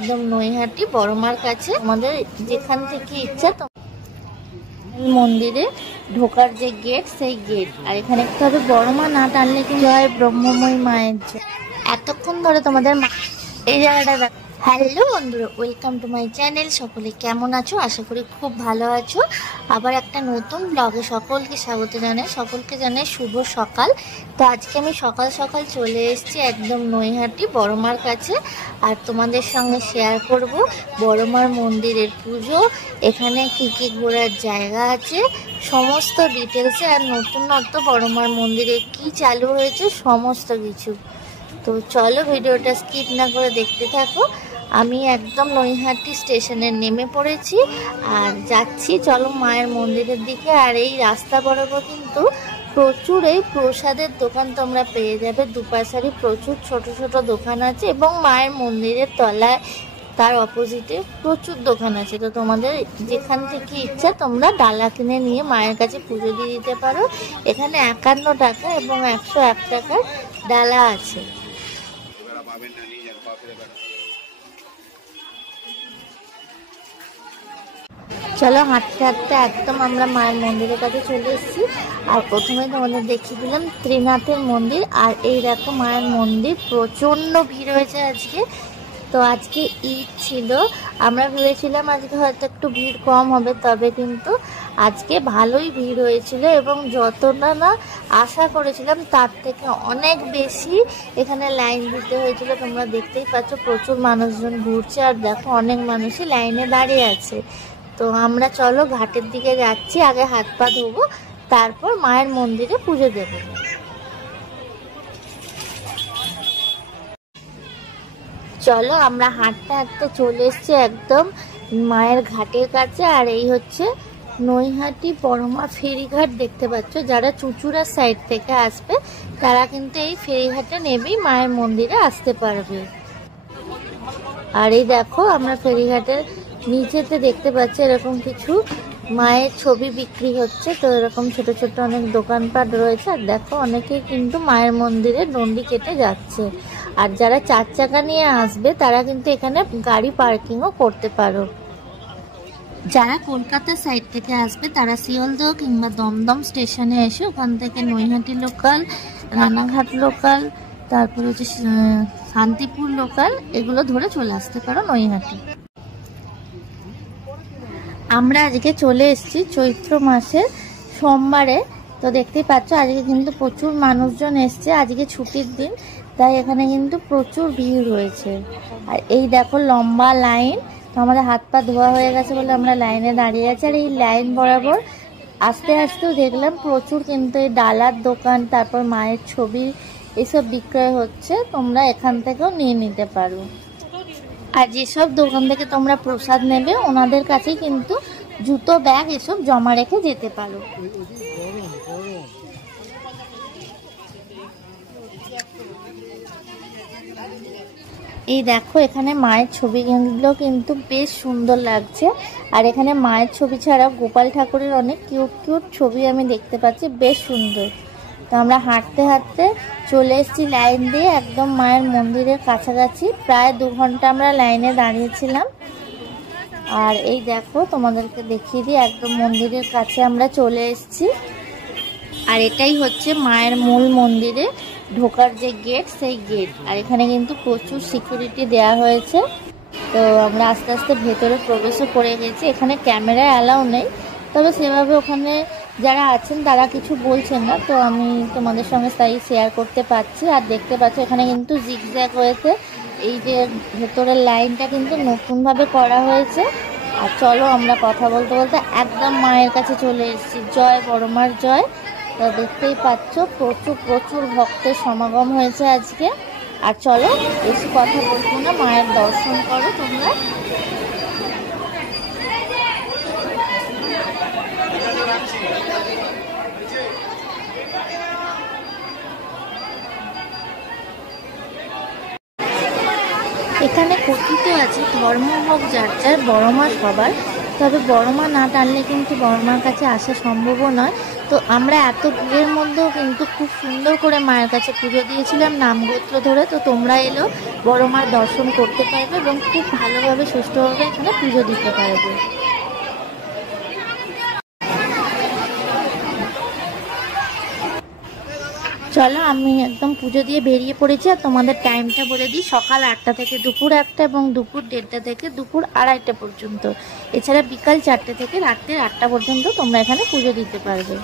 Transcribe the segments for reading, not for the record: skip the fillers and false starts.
একদম নৈহাটি বড়মার কাছে। আমাদের যেখান থেকে ইচ্ছা তো মন্দিরে ঢোকার যে গেট, সেই গেট। আর এখানে তবে বড়মা না টানলে কিন্তু জয় ব্রহ্মময়ী মায়ের জয়। এতক্ষণ ধরে তোমাদের এই জায়গাটা। হ্যালো বন্ধুরা, ওয়েলকাম টু মাই চ্যানেল। সকলে কেমন আছো? আশা করি খুব ভালো আছো। আবার একটা নতুন ব্লগে সকলকে স্বাগত জানাই। সকলকে জানাই শুভ সকাল। তো আজকে আমি সকাল সকাল চলে এসেছি একদম নৈহাটি বড়মার কাছে। আর তোমাদের সঙ্গে শেয়ার করব বড়মার মন্দিরের পুজো, এখানে কি কি ঘোরার জায়গা আছে, সমস্ত ডিটেলসে। আর নতুনত্ব বড়মার মন্দিরে কি চালু হয়েছে সমস্ত কিছু। তো চলো ভিডিওটা স্কিপ না করে দেখতে থাকো। আমি একদম নৈহাটি স্টেশনে নেমে পড়েছি আর যাচ্ছি চলো মায়ের মন্দিরের দিকে। আর এই রাস্তা বরাবর কিন্তু প্রচুর এই প্রসাদের দোকান তোমরা পেয়ে যাবে। দুপাশারই প্রচুর ছোট ছোট দোকান আছে এবং মায়ের মন্দিরের তলায় তার অপোজিটে প্রচুর দোকান আছে। তো তোমাদের যেখান থেকে ইচ্ছা তোমরা ডালা কিনে নিয়ে মায়ের কাছে পুজো দিয়ে দিতে পারো। এখানে 51 টাকা এবং 101 টাকার ডালা আছে। চলো হাঁটতে হাঁটতে একদম আমরা মায়ের মন্দিরের কাছে চলে এসেছি। আর প্রথমে তোমাদের দেখিয়ে দিলাম ত্রিনাথের মন্দির। আর এই দেখো মায়ের মন্দির, প্রচণ্ড ভিড় হয়েছে আজকে। তো আজকে ঈদ ছিল, আমরা ভেবেছিলাম আজকে হয়তো একটু ভিড় কম হবে, তবে কিন্তু আজকে ভালোই ভিড় হয়েছিল এবং যতটা না আশা করেছিলাম তার থেকে অনেক বেশি এখানে লাইন দিতে হয়েছিল। তোমরা দেখতেই পাচ্ছ প্রচুর মানুষজন ঘুরছে আর দেখো অনেক মানুষই লাইনে দাঁড়িয়ে আছে। তো আমরা চলো ঘাটের দিকে যাচ্ছি, আগে হাত পা ধোবো, তারপর মায়ের মন্দিরে পুজো দেব। চলো আমরা হাঁটতে হাঁটতে চলে এসেছি একদম মায়ের ঘাটের কাছে। আর এই হচ্ছে নৈহাটি বড়মা ফেরিঘাট, দেখতে পাচ্ছ। যারা চুঁচুড়ার সাইড থেকে আসবে তারা কিন্তু এই ফেরিঘাটে নেবেই মায়ের মন্দিরে আসতে পারবে। আর এই দেখো আমরা ফেরিঘাটের নিচেতে দেখতে পাচ্ছি এরকম কিছু মায়ের ছবি বিক্রি হচ্ছে। তো এরকম ছোট ছোট অনেক দোকানপাট রয়েছে। আর দেখো অনেকেই কিন্তু মায়ের মন্দিরে ডন্ডি কেটে যাচ্ছে। আর যারা 4 চাকা নিয়ে আসবে তারা কিন্তু এখানে গাড়ি পার্কিংও করতে পারো। যারা কলকাতা সাইড থেকে আসবে তারা শিয়ালদহ কিংবা দমদম স্টেশনে এসে ওখান থেকে নৈহাটি লোকাল, রানাঘাট লোকাল, তারপর হচ্ছে শান্তিপুর লোকাল, এগুলো ধরে চলে আসতে পারো নৈহাটি। আমরা আজকে চলে এসেছি চৈত্র মাসের সোমবারে। তো দেখতেই পাচ্ছ আজকে কিন্তু প্রচুর মানুষজন এসছে, আজকে ছুটির দিন, তাই এখানে কিন্তু প্রচুর ভিড় হয়েছে। আর এই দেখো লম্বা লাইন। তো আমাদের হাত পা ধোয়া হয়ে গেছে বলে আমরা লাইনে দাঁড়িয়ে আছি। আর এই লাইন বরাবর আস্তে আস্তেও দেখলাম প্রচুর কিন্তু এই ডালার দোকান, তারপর মায়ের ছবি, এসব বিক্রয় হচ্ছে। তোমরা এখান থেকেও নিয়ে নিতে পারো। আর যেসব দোকান থেকে তোমরা প্রসাদ নেবে ওনাদের কাছেই কিন্তু জুতো, ব্যাগ এসব জমা রেখে যেতে পারো। এই দেখো এখানে মায়ের ছবিগুলো কিন্তু বেশ সুন্দর লাগছে। আর এখানে মায়ের ছবি ছাড়াও গোপাল ঠাকুরের অনেক কিউট কিউট ছবি আমি দেখতে পাচ্ছি, বেশ সুন্দর। তো আমরা হাঁটতে হাঁটতে চলে এসেছি লাইন দিয়ে একদম মায়ের মন্দিরের কাছাকাছি। প্রায় 2 ঘন্টা আমরা লাইনে দাঁড়িয়েছিলাম। আর এই দেখো তোমাদেরকে দেখিয়ে দিই, একদম মন্দিরের কাছে আমরা চলে এসেছি। আর এটাই হচ্ছে মায়ের মূল মন্দিরে ঢোকার যে গেট, সেই গেট। আর এখানে কিন্তু প্রচুর সিকিউরিটি দেওয়া হয়েছে। তো আমরা আস্তে আস্তে ভেতরে প্রবেশও করে গেছি। এখানে ক্যামেরায় অ্যালাউ নেই, তবে সেভাবে ওখানে যারা আছেন তারা কিছু বলছেন না, তো আমি তোমাদের সঙ্গে তাই শেয়ার করতে পারছি। আর দেখতে পাচ্ছ এখানে কিন্তু জিগজ্যাগ হয়েছে, এই যে ভেতরের লাইনটা কিন্তু নতুনভাবে করা হয়েছে। আর চলো আমরা কথা বলতে বলতে একদম মায়ের কাছে চলে এসেছি। জয় বড়মার জয়। তো দেখতেই পাচ্ছ প্রচুর প্রচুর ভক্তের সমাগম হয়েছে আজকে। আর চলো বেশি কথা বলবো না, মায়ের দর্শন করো তোমরা। এখানে কথিত আছে ধর্ম হোক যার যার, বড়মা সবার। তবে বড় মা না টানলে কিন্তু বড় মার কাছে আসা সম্ভবও নয়। তো আমরা এত ভিড়ের মধ্যেও কিন্তু খুব সুন্দর করে মায়ের কাছে পুজো দিয়েছিলাম নামগোত্র ধরে। তো তোমরা এলো বড় মার দর্শন করতে পারবে এবং খুব ভালোভাবে সুষ্ঠুভাবে এখানে পুজো দিতে পারবে। চলো আমি একদম পুজো দিয়ে বেরিয়ে পড়েছি। আর তোমাদের টাইমটা বলে দিই, সকাল 8টা থেকে দুপুর 1টা এবং দুপুর 1:30টা থেকে দুপুর 2:30টা পর্যন্ত। এছাড়া বিকাল 4টে থেকে রাত্রি 8টা পর্যন্ত তোমরা এখানে পুজো দিতে পারবে।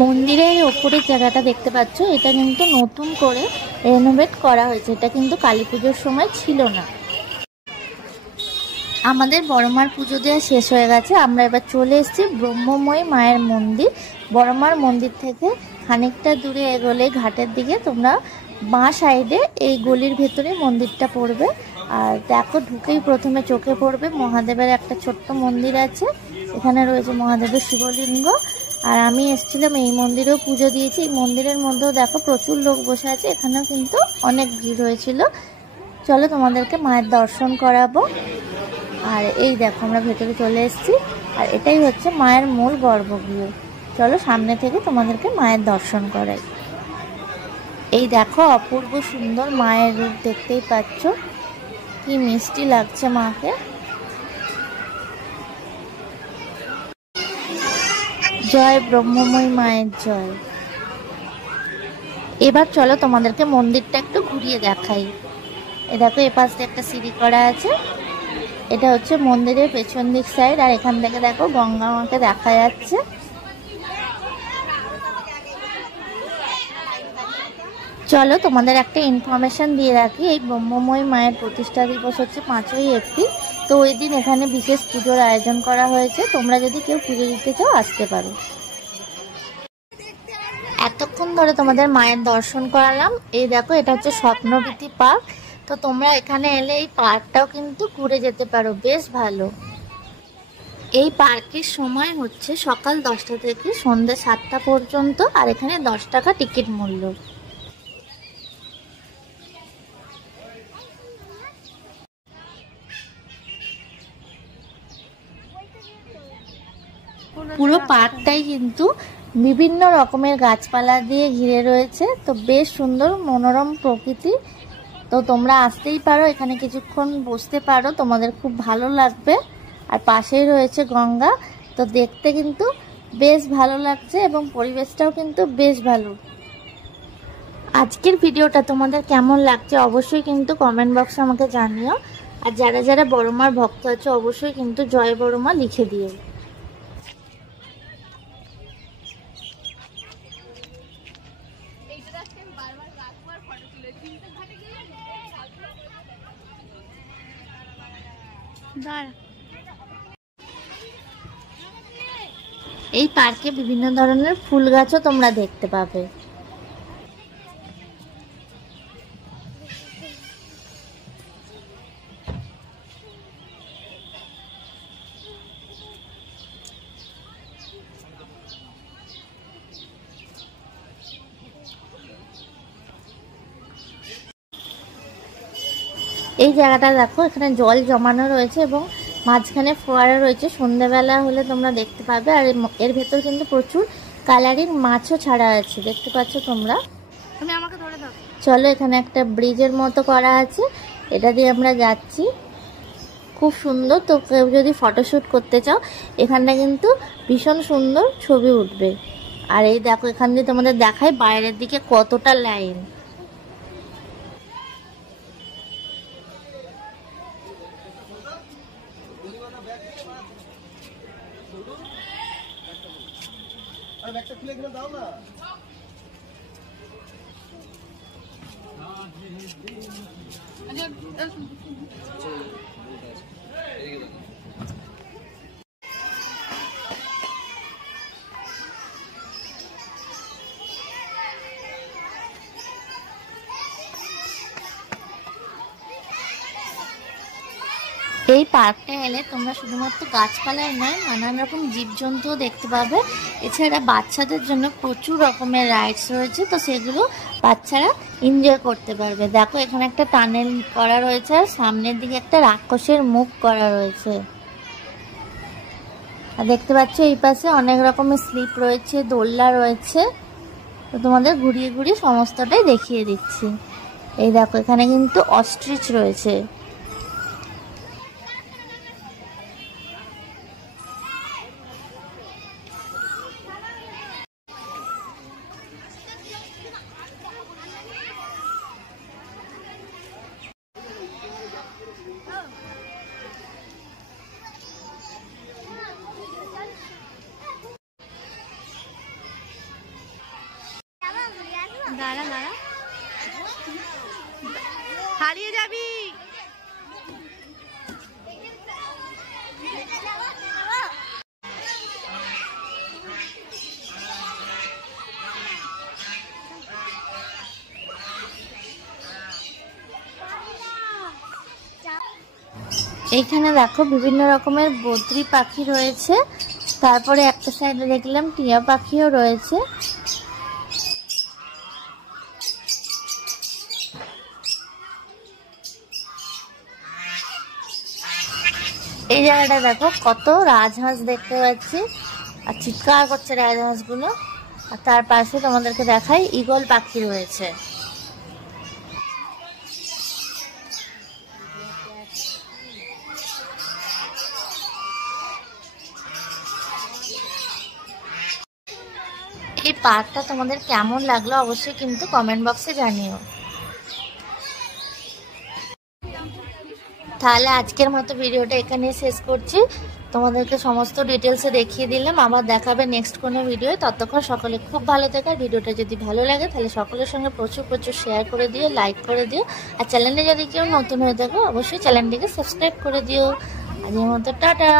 মন্দিরের ওপরের জায়গাটা দেখতে পাচ্ছ, এটা কিন্তু নতুন করে রেনোভেট করা হয়েছে। এটা কিন্তু কালী পুজোর সময় ছিল না। আমাদের বড় মার পুজো দেওয়া শেষ হয়ে গেছে। আমরা এবার চলে এসেছি ব্রহ্মময়ী মায়ের মন্দির। বড় মার মন্দির থেকে খানিকটা দূরে এগোলে ঘাটের দিকে তোমরা বাঁ সাইডে এই গলির ভেতরে মন্দিরটা পড়বে। আর দেখো ঢুকেই প্রথমে চোখে পড়বে মহাদেবের একটা ছোট্ট মন্দির আছে। এখানে রয়েছে মহাদেবের শিবলিঙ্গ। আর আমি এসেছিলাম এই মন্দিরেও পুজো দিয়েছি। এই মন্দিরের মধ্যেও দেখো প্রচুর লোক বসে আছে, এখানেও কিন্তু অনেক ভিড় হয়েছিল। চলো তোমাদেরকে মায়ের দর্শন করাবো। আর এই দেখো আমরা ভেতরে চলে এসেছি। আর এটাই হচ্ছে মায়ের মূল গর্ভগৃহ। চলো সামনে থেকে তোমাদেরকে মায়ের দর্শন করাই। এই দেখো অপূর্ব সুন্দর মায়ের রূপ, দেখতেই পাচ্ছ কি মিষ্টি লাগছে মাকে। জয় ব্রহ্মময়ী মায়ের জয়। এবার চলো তোমাদেরকে মন্দিরটা একটু ঘুরিয়ে দেখাই। এ দেখো এপাশ দিয়ে একটা সিঁড়ি করা আছে। এটা হচ্ছে মন্দিরের পেছন দিক সাইড। আর এখান থেকে দেখো গঙ্গা মাকে দেখা যাচ্ছে। চলো তোমাদের একটা ইনফরমেশন দিয়ে রাখি, এই ব্রহ্মময়ী মায়ের প্রতিষ্ঠা দিবস হচ্ছে 5ই এপ্রিল। তো ওই দিন এখানে বিশেষ পুজোর আয়োজন করা হয়েছে। তোমরা যদি কেউ পুজো দিতে চাও আসতে পারো। এতক্ষণ ধরে তোমাদের মায়ের দর্শন করালাম। এই দেখো এটা হচ্ছে স্বপ্নবীথি পার্ক। তো তোমরা এখানে এলে এই পার্কটাও কিন্তু ঘুরে যেতে পারো, বেশ ভালো। এই পার্কের সময় হচ্ছে সকাল 10টা থেকে সন্ধ্যে 7টা পর্যন্ত। আর এখানে 10 টাকা টিকিট মূল্য। পুরো পার্কটাই কিন্তু বিভিন্ন রকমের গাছপালা দিয়ে ঘিরে রয়েছে। তো বেশ সুন্দর মনোরম প্রকৃতি। তো তোমরা আসতেই পারো, এখানে কিছুক্ষণ বসতে পারো, তোমাদের খুব ভালো লাগবে। আর পাশেই রয়েছে গঙ্গা। তো দেখতে কিন্তু বেশ ভালো লাগছে এবং পরিবেশটাও কিন্তু বেশ ভালো। আজকের ভিডিওটা তোমাদের কেমন লাগছে অবশ্যই কিন্তু কমেন্ট বক্সে আমাকে জানিও। আর যারা যারা বড় মার ভক্ত আছে অবশ্যই কিন্তু জয় বড় মা লিখে দিও। এই পার্কে বিভিন্ন ধরনের ফুল গাছও তোমরা দেখতে পাবে। এই জায়গাটা দেখো, এখানে জল জমানো রয়েছে এবং মাঝখানে ফোয়ারা রয়েছে। সন্ধ্যাবেলা হলে তোমরা দেখতে পাবে। আর এর ভেতর কিন্তু প্রচুর কালারিং মাছও ছাড়া আছে, দেখতে পাচ্ছ তোমরা। চলো এখানে একটা ব্রিজের মতো করা আছে, এটা দিয়ে আমরা যাচ্ছি। খুব সুন্দর। তো কেউ যদি ফটোশ্যুট করতে চাও এখানটা কিন্তু ভীষণ সুন্দর ছবি উঠবে। আর এই দেখো এখান দিয়ে তোমাদের দেখায় বাইরের দিকে কতটা লাইন। এই পার্কটা এলে তোমরা শুধুমাত্র গাছপালাই নয় নানান রকম জীবজন্তুও দেখতে পাবে। এছাড়া বাচ্চাদের জন্য প্রচুর রকমের রাইডস রয়েছে, তো সেগুলো বাচ্চারা এনজয় করতে পারবে। দেখো এখানে একটা টানেল করা রয়েছে আর সামনের দিকে একটা রাক্ষসের মুখ করা রয়েছে। আর দেখতে পাচ্ছ এই পাশে অনেক রকমের স্লিপ রয়েছে, দোলনা রয়েছে। তো তোমাদের ঘুরিয়ে ঘুরিয়ে সমস্তটাই দেখিয়ে দিচ্ছি। এই দেখো এখানে কিন্তু অস্ট্রিচ রয়েছে। দাঁড়া দাঁড়া, হারিয়ে যাবি। এইখানে দেখো বিভিন্ন রকমের বদ্রি পাখি রয়েছে। তারপরে একটা সাইডে দেখলাম টিয়া পাখিও রয়েছে। এই জায়গাটা দেখো কত রাজহাঁস দেখতে পাচ্ছি, আর চিৎকার করছে রাজহাঁসগুলো। আর তার পাশে তোমাদেরকে দেখাই ঈগল পাখি রয়েছে। এই পার্কটা তোমাদের কেমন লাগলো অবশ্যই কিন্তু কমেন্ট বক্সে জানিও। তাহলে আজকের মতো ভিডিওটা এখানে শেষ করছি। তোমাদেরকে সমস্ত ডিটেলসে দেখিয়ে দিলাম। আবার দেখাবে নেক্সট কোনো ভিডিও। ততক্ষণ সকলে খুব ভালো থেকো। ভিডিওটা যদি ভালো লাগে তাহলে সকলের সঙ্গে প্রচুর প্রচুর শেয়ার করে দিও, লাইক করে দিও। আর চ্যানেলে যদি কেউ নতুন হয়ে থাকো অবশ্যই চ্যানেলটিকে সাবস্ক্রাইব করে দিও। আজকের মতো টাটা।